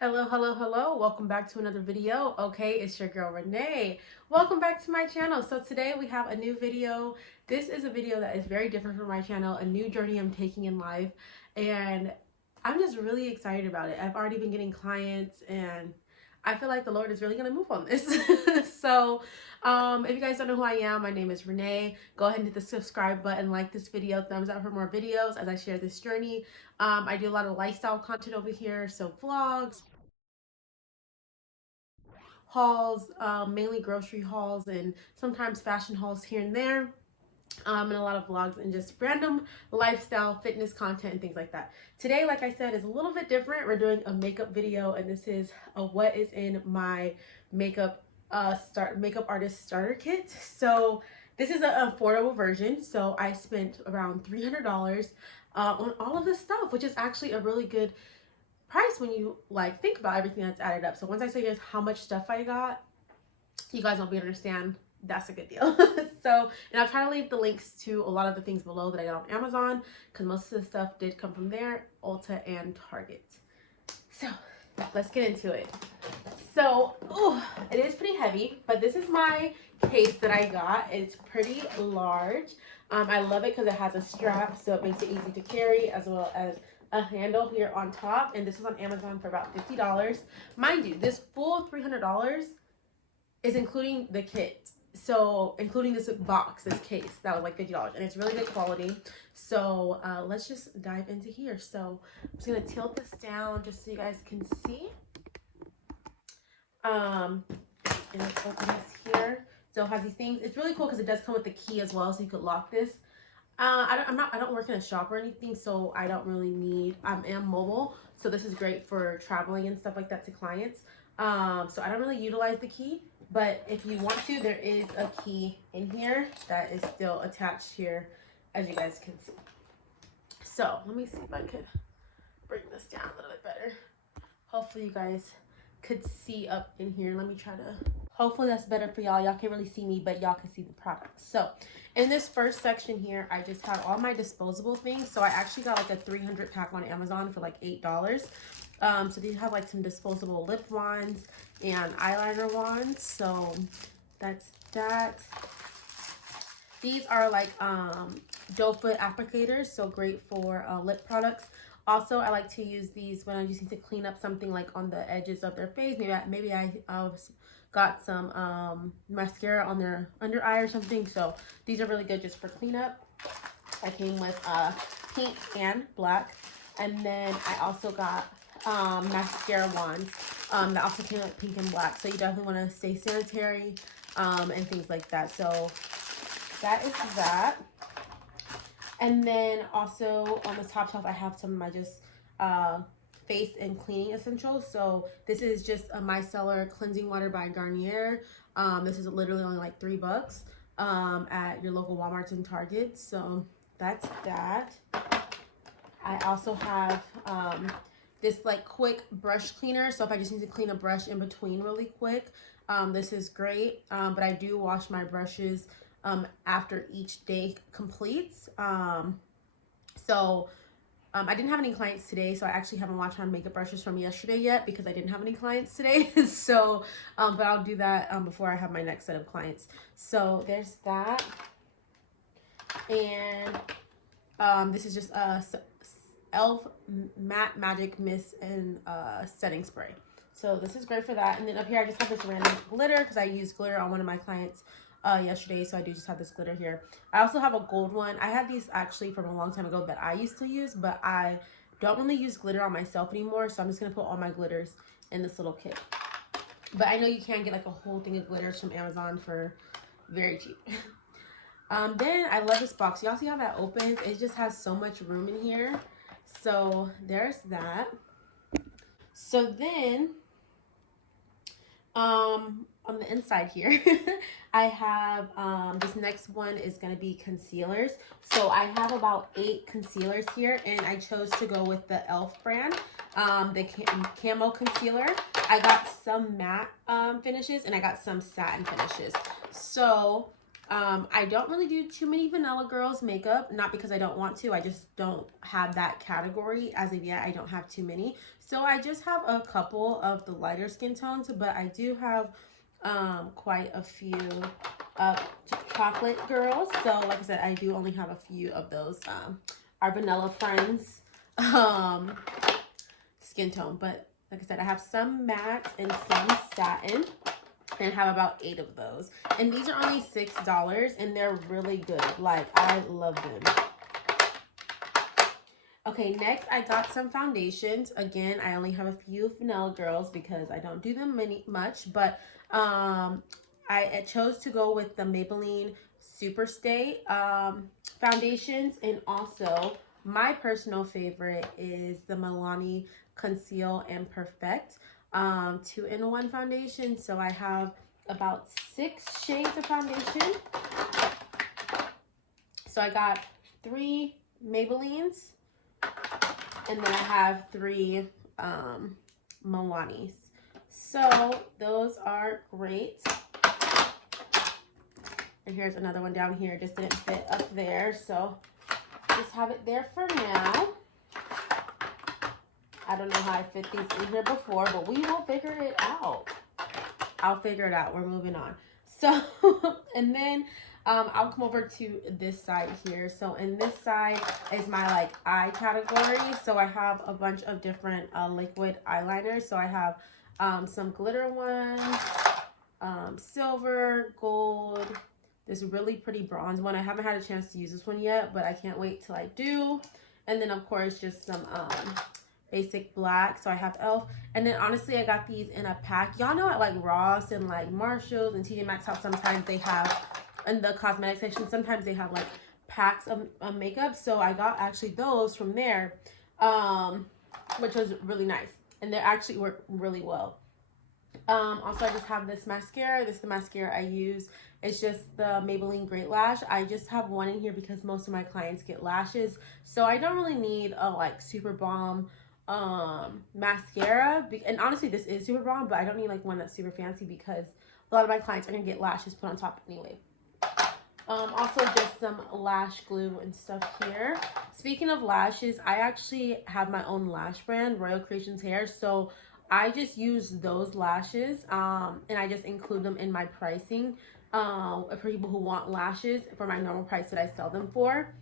Hello, hello, hello. Welcome back to another video. Okay, it's your girl Renee. Welcome back to my channel. So today we have a new video. This is a video that is very different from my channel, a new journey I'm taking in life, and I'm just really excited about it. I've already been getting clients and I feel like the Lord is really going to move on this. If you guys don't know who I am, my name is Renee. Go ahead and hit the subscribe button, like this video, thumbs up for more videos as I share this journey. I do a lot of lifestyle content over here, so vlogs, hauls, mainly grocery hauls and sometimes fashion hauls here and there, and a lot of vlogs and just random lifestyle fitness content and things like that. Today, like I said, is a little bit different. We're doing a makeup video, and this is what is in my makeup makeup artist starter kit. So this is an affordable version. So I spent around $300 on all of this stuff, which is actually a really good price when you like think about everything that's added up. So once I say here's how much stuff I got, you guys will be able to understand that's a good deal. And I'll try to leave the links to a lot of the things below that I got on Amazon, because most of the stuff did come from there, Ulta and Target. So let's get into it. So it is pretty heavy, but this is my case that I got. It's pretty large. I love it because it has a strap, so it makes it easy to carry, as well as a handle here on top. And this was on Amazon for about $50. Mind you, this full $300 is including the kit. So including this box, this case, that was like $50, and it's really good quality. So let's just dive into here. So I'm just gonna tilt this down just so you guys can see. And it opens here. So it has these things. It's really cool because it does come with the key as well, so you could lock this. I don't work in a shop or anything, so I don't really need. I am mobile, so this is great for traveling and stuff like that to clients. So I don't really utilize the key, but if you want to, there is a key in here that is still attached here, as you guys can see. So let me see if I could bring this down a little bit better. Hopefully you guys could see up in here. Let me try to, hopefully that's better for y'all. Y'all can't really see me, but y'all can see the product. So in this first section here, I just have all my disposable things. So I actually got like a 300 pack on Amazon for like $8. So these have like some disposable lip wands and eyeliner wands. So that's that. These are like doe foot applicators, so great for lip products. Also, I like to use these when I just need to clean up something like on the edges of their face. Maybe I got some mascara on their under eye or something. So these are really good just for cleanup. I came with pink and black. And then I also got mascara wands that also came with pink and black. So you definitely want to stay sanitary and things like that. So that is that. And then also on the top shelf, I have some of my just face and cleaning essentials. So this is just a micellar cleansing water by Garnier. This is literally only like $3 at your local Walmarts and Targets. So that's that. I also have this like quick brush cleaner. So if I just need to clean a brush in between really quick, this is great. But I do wash my brushes after each day completes. I didn't have any clients today, so I actually haven't washed my makeup brushes from yesterday yet because I didn't have any clients today. So, but I'll do that before I have my next set of clients. So there's that. And this is just e.l.f. Matte Magic Mist and setting spray. So this is great for that. And then up here I just have this random glitter because I used glitter on one of my clients yesterday, so I do just have this glitter here. I also have a gold one. I had these actually from a long time ago that I used to use, but I don't really use glitter on myself anymore, so I'm just gonna put all my glitters in this little kit. But I know you can get like a whole thing of glitters from Amazon for very cheap. Then I love this box. Y'all see how that opens? It just has so much room in here. So there's that. So then on the inside here I have this next one is going to be concealers. So I have about 8 concealers here, and I chose to go with the e.l.f. brand, the camo concealer. I got some matte finishes and I got some satin finishes. So I don't really do too many vanilla girls makeup, not because I don't want to, I just don't have that category as of yet. I don't have too many, so I just have a couple of the lighter skin tones, but I do have quite a few chocolate girls. So like I said, I do only have a few of those our vanilla friends skin tone, but like I said, I have some matte and some satin, and have about 8 of those. And these are only $6, and they're really good. Like, I love them. Okay, next I got some foundations. Again, I only have a few vanilla girls because I don't do them much, but I chose to go with the Maybelline Superstay foundations, and also my personal favorite is the Milani Conceal and Perfect 2-in-1 foundation. So I have about 6 shades of foundation. So I got 3 Maybellines, and then I have 3 Milanis. So those are great. And here's another one down here, just didn't fit up there, so just have it there for now. I don't know how I fit these in here before, but we will figure it out. I'll figure it out. We're moving on. So, and then I'll come over to this side here. So in this side is my like eye category. So I have a bunch of different liquid eyeliners. So I have some glitter ones, silver, gold, this really pretty bronze one. I haven't had a chance to use this one yet, but I can't wait till I do. And then of course just some basic black. So I have e.l.f. And then honestly, I got these in a pack. Y'all know at like Ross and like Marshalls and TJ Maxx how sometimes they have, in the cosmetic section, sometimes they have like packs of makeup. So I got actually those from there, which was really nice. And they actually work really well. Also, I just have this mascara. This is the mascara I use. It's just the Maybelline Great Lash. I just have one in here because most of my clients get lashes. So I don't really need a like super bomb mascara. And honestly, this is super bomb, but I don't need like one that's super fancy because a lot of my clients are going to get lashes put on top anyway. Also just some lash glue and stuff here. Speaking of lashes, I actually have my own lash brand, Royal Creations Hair. So I just use those lashes and I just include them in my pricing for people who want lashes for my normal price that I sell them for.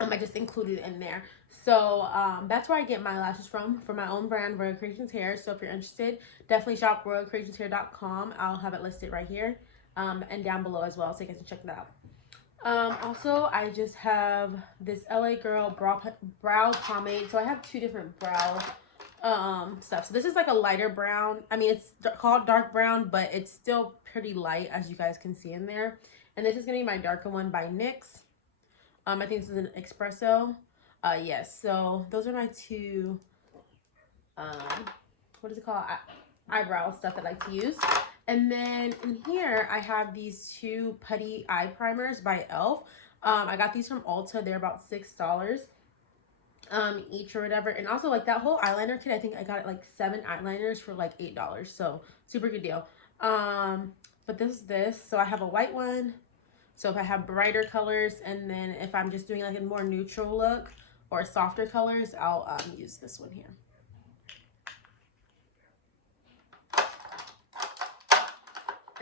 I just included it in there. So that's where I get my lashes from my own brand, Royal Creations Hair. So if you're interested, definitely shop royalcreationshair.com. I'll have it listed right here and down below as well, so you guys can check that out. Also, I just have this LA Girl brow pomade. So I have 2 different brow stuff. So this is like a lighter brown. I mean, it's called dark brown, but it's still pretty light, as you guys can see in there. And this is gonna be my darker one by NYX. I think this is an espresso. Yes, so those are my 2 what is it called, eyebrow stuff that I like to use. And then in here I have these 2 putty eye primers by e.l.f. I got these from Ulta. They're about $6 each or whatever. And also like that whole eyeliner kit, I think I got it like 7 eyeliners for like $8, so super good deal. But this is this. So I have a white one, so if I have brighter colors, and then if I'm just doing like a more neutral look or softer colors, I'll use this one here.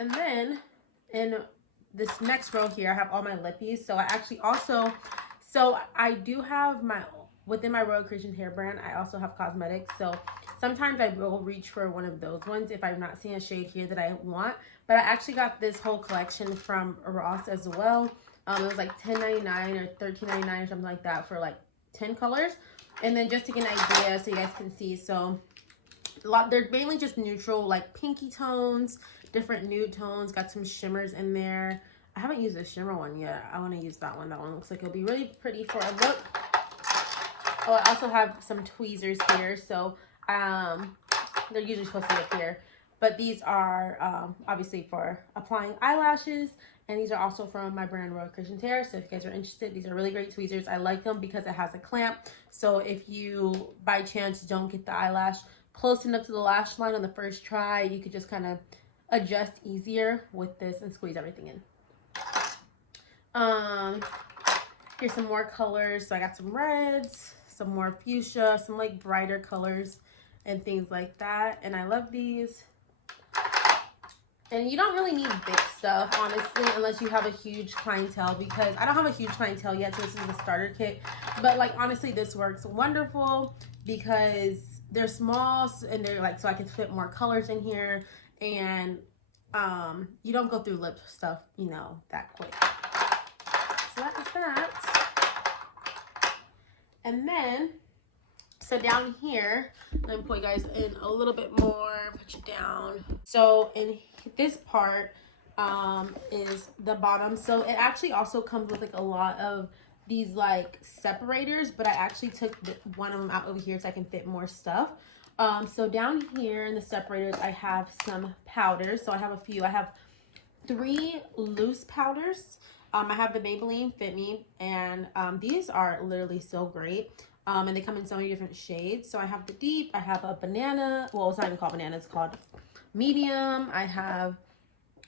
And then in this next row here, I have all my lippies. So I actually also, so I do have my, within my Royal Creations Hair brand, I also have cosmetics. So sometimes I will reach for one of those ones if I'm not seeing a shade here that I want. But I actually got this whole collection from Ross as well. It was like $10.99 or $13.99 or something like that for like 10 colors. And then just to get an idea so you guys can see, so they're mainly just neutral, like pinky tones, different nude tones, got some shimmers in there. I haven't used the shimmer one yet. I want to use that one. That one looks like it'll be really pretty for a look. Oh, I also have some tweezers here. So they're usually supposed to be up here, but these are obviously for applying eyelashes, and these are also from my brand Royal Creations Hair. So if you guys are interested, these are really great tweezers. I like them because it has a clamp, so if you by chance don't get the eyelash close enough to the lash line on the first try, you could just kind of adjust easier with this and squeeze everything in. Here's some more colors. So I got some reds, some more fuchsia, some like brighter colors and things like that. And I love these. And you don't really need big stuff, honestly, unless you have a huge clientele, because I don't have a huge clientele yet, so this is a starter kit. But like, honestly, this works wonderful because they're small and they're like, so I can fit more colors in here, and you don't go through lip stuff, you know, that quick. So that is that. And then, so down here, let me put you guys in a little bit more, put you down. So in this part is the bottom. So it actually also comes with like a lot of these like separators, but I actually took one of them out over here so I can fit more stuff. So down here in the separators, I have some powders. So I have a few. I have 3 loose powders. I have the Maybelline Fit Me, and these are literally so great. And they come in so many different shades. So I have the deep, I have a banana. Well, it's not even called banana, it's called medium. I have,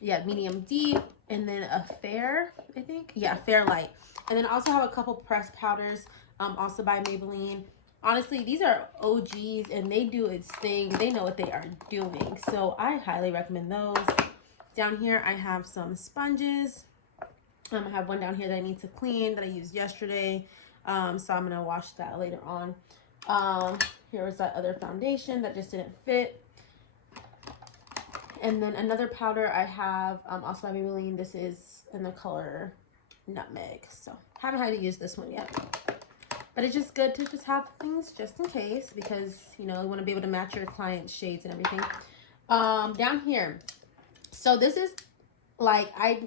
yeah, medium deep, and then a fair, I think. Yeah, fair light. And then I also have a couple pressed powders, also by Maybelline. Honestly, these are OGs, and they do its thing. They know what they are doing. So I highly recommend those. Down here, I have some sponges. I have one down here that I need to clean that I used yesterday. So I'm going to wash that later on. Here was that other foundation that just didn't fit. And then another powder I have, also by Maybelline. This is in the color Nutmeg. So haven't had to use this one yet. But it's just good to just have things just in case, because, you know, you want to be able to match your client's shades and everything. Down here. So this is like, I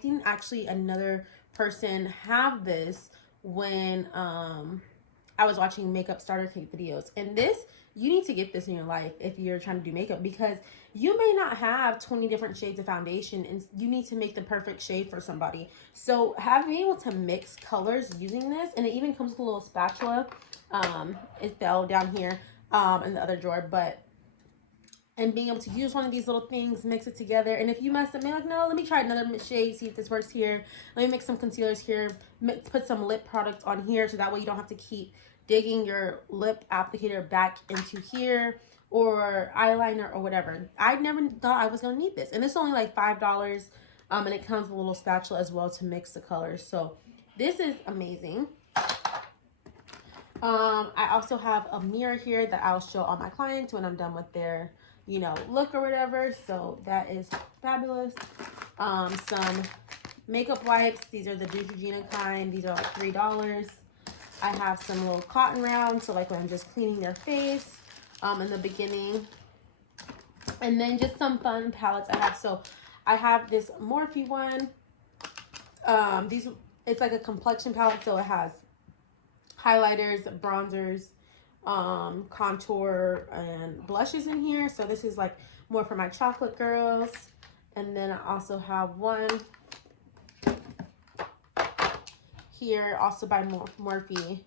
seen actually another person have this when I was watching makeup starter kit videos. And this, you need to get this in your life if you're trying to do makeup, because you may not have 20 different shades of foundation, and you need to make the perfect shade for somebody. So being able to mix colors using this, and it even comes with a little spatula. It fell down here in the other drawer, but and being able to use one of these little things, mix it together. And if you mess up, be like, no, let me try another shade, see if this works here. Let me mix some concealers here, put some lip products on here, so that way you don't have to keep digging your lip applicator back into here, or eyeliner or whatever. I never thought I was gonna need this, and it's only like $5, and it comes with a little spatula as well to mix the colors. So this is amazing. I also have a mirror here that I'll show all my clients when I'm done with their, you know, look or whatever. So that is fabulous. Some makeup wipes. These are the Neutrogena kind. These are like $3. I have some little cotton rounds, so like when I'm just cleaning their face in the beginning. And then just some fun palettes I have. So I have this Morphe one. It's like a complexion palette, so it has highlighters, bronzers, contour, and blushes in here. So this is like more for my chocolate girls. And then I also have one here, also by Morphe,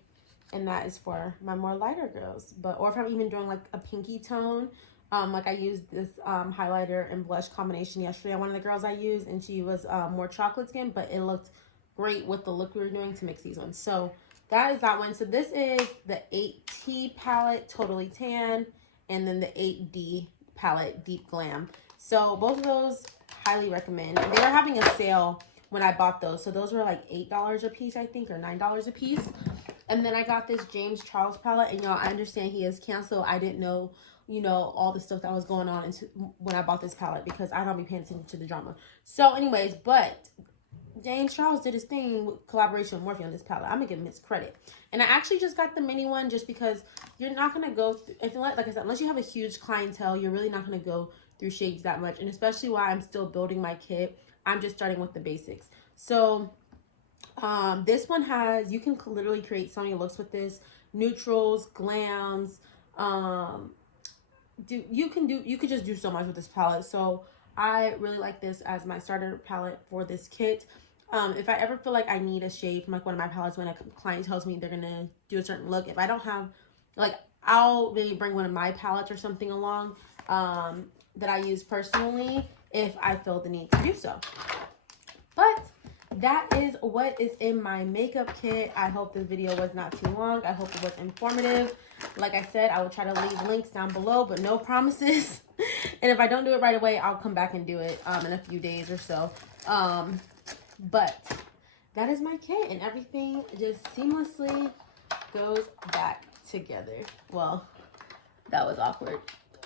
and that is for my more lighter girls. Or if I'm even doing like a pinky tone, like I used this highlighter and blush combination yesterday on one of the girls I used, and she was more chocolate skin, but it looked great with the look we were doing to mix these ones. So that is that one. So this is the 8T palette, Totally Tan, and then the 8D palette, Deep Glam. So both of those, highly recommend. And they were having a sale when I bought those. So those were like $8 a piece, I think, or $9 a piece. And then I got this James Charles palette. And y'all, I understand he is canceled. I didn't know, you know, all the stuff that was going on when I bought this palette, because I don't be paying attention to the drama. So anyways, but James Charles did his thing with collaboration with Morphe on this palette. I'm gonna give him his credit. And I actually just got the mini one just because you're not gonna go through, like I said, unless you have a huge clientele, you're really not gonna go through shades that much. And especially while I'm still building my kit, I'm just starting with the basics. So this one has, you can literally create so many looks with this. Neutrals, glams, you could just do so much with this palette. So I really like this as my starter palette for this kit. If I ever feel like I need a shade from like one of my palettes, when a client tells me they're gonna do a certain look, if I don't have, like, I'll maybe bring one of my palettes or something along that I use personally if I feel the need to do so. But that is what is in my makeup kit. I hope this video was not too long. I hope it was informative. Like I said, I will try to leave links down below, but no promises. And if I don't do it right away, I'll come back and do it in a few days or so. But that is my kit, and everything just seamlessly goes back together. Well, that was awkward.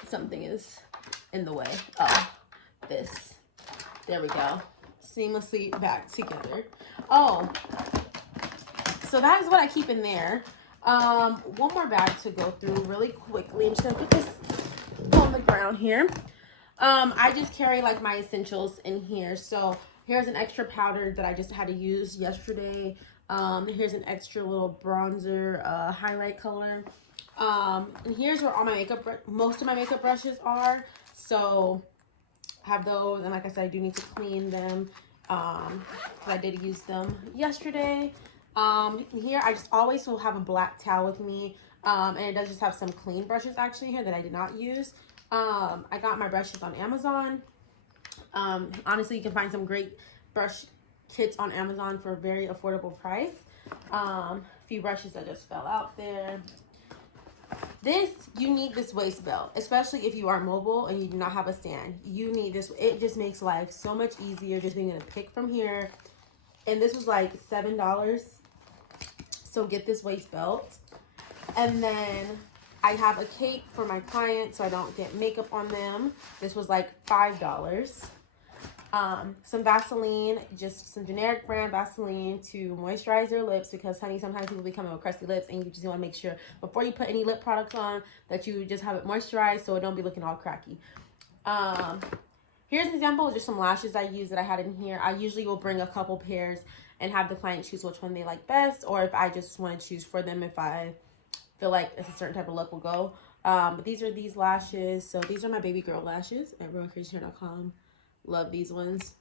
Something is in the way. Oh, this. There we go. Seamlessly back together. Oh, so that is what I keep in there. One more bag to go through really quickly. I'm just gonna put this on the ground here. I just carry like my essentials in here. So here's an extra powder that I just had to use yesterday. Here's an extra little bronzer highlight color. And here's where all my most of my makeup brushes are. So I have those, and like I said, I do need to clean them because I did use them yesterday. Here I just always will have a black towel with me, and it does just have some clean brushes actually here that I did not use. I got my brushes on Amazon. Honestly, you can find some great brush kits on Amazon for a very affordable price. A few brushes that just fell out there. You need this waist belt, especially if you are mobile and you do not have a stand. You need this. It just makes life so much easier just being able to pick from here. And this was like $7. So get this waist belt. And then I have a cape for my clients so I don't get makeup on them. This was like $5. Some Vaseline, just some generic brand Vaseline to moisturize your lips, because honey, sometimes people be coming with crusty lips and you just want to make sure before you put any lip products on that you just have it moisturized so it don't be looking all cracky. Here's an example of just some lashes I use that I had in here. I usually will bring a couple pairs and have the client choose which one they like best, or if I just want to choose for them if I feel like it's a certain type of look will go. But these are these lashes. So these are my baby girl lashes at RealCrazyHair.com. Love these ones.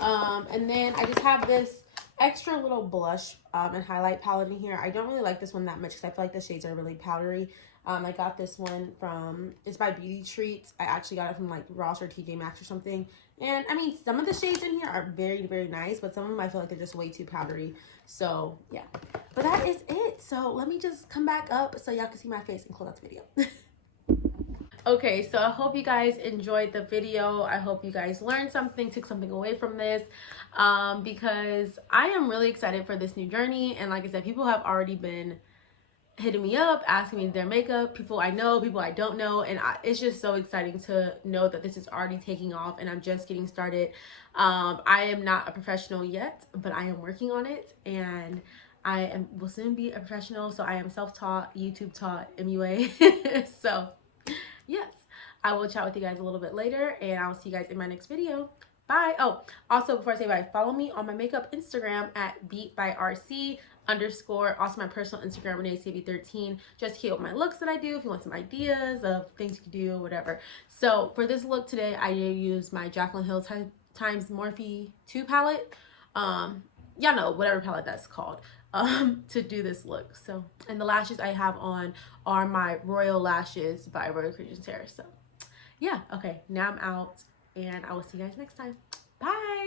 And then I just have this extra little blush and highlight palette in here. I don't really like this one that much because I feel like the shades are really powdery. I got this one from, it's by Beauty Treats. I actually got it from like Ross or TJ Maxx or something. And I mean, some of the shades in here are very, very nice, but some of them I feel like they're just way too powdery. So yeah, but that is it. So let me just come back up so y'all can see my face and close out the video. Okay, so I hope you guys enjoyed the video. I hope you guys learned something, took something away from this, because I am really excited for this new journey. And like I said, people have already been hitting me up, asking me their makeup, people I know, people I don't know, and it's just so exciting to know that this is already taking off and I'm just getting started. I am not a professional yet, but I am working on it, and will soon be a professional. So I am self-taught, YouTube taught, MUA. So yes, I will chat with you guys a little bit later, and I will see you guys in my next video. Bye. Oh, also before I say bye, follow me on my makeup Instagram at beatbyrc_. Also my personal Instagram, ReneeCB13, just to keep up my looks that I do if you want some ideas of things you can do, whatever. So for this look today, I did use my Jaclyn Hill times Morphe 2 palette. Y'all know, whatever palette that's called, to do this look. So, and the lashes I have on are my Royal Lashes by RealCrazyHair. So yeah, okay, now I'm out, and I will see you guys next time. Bye.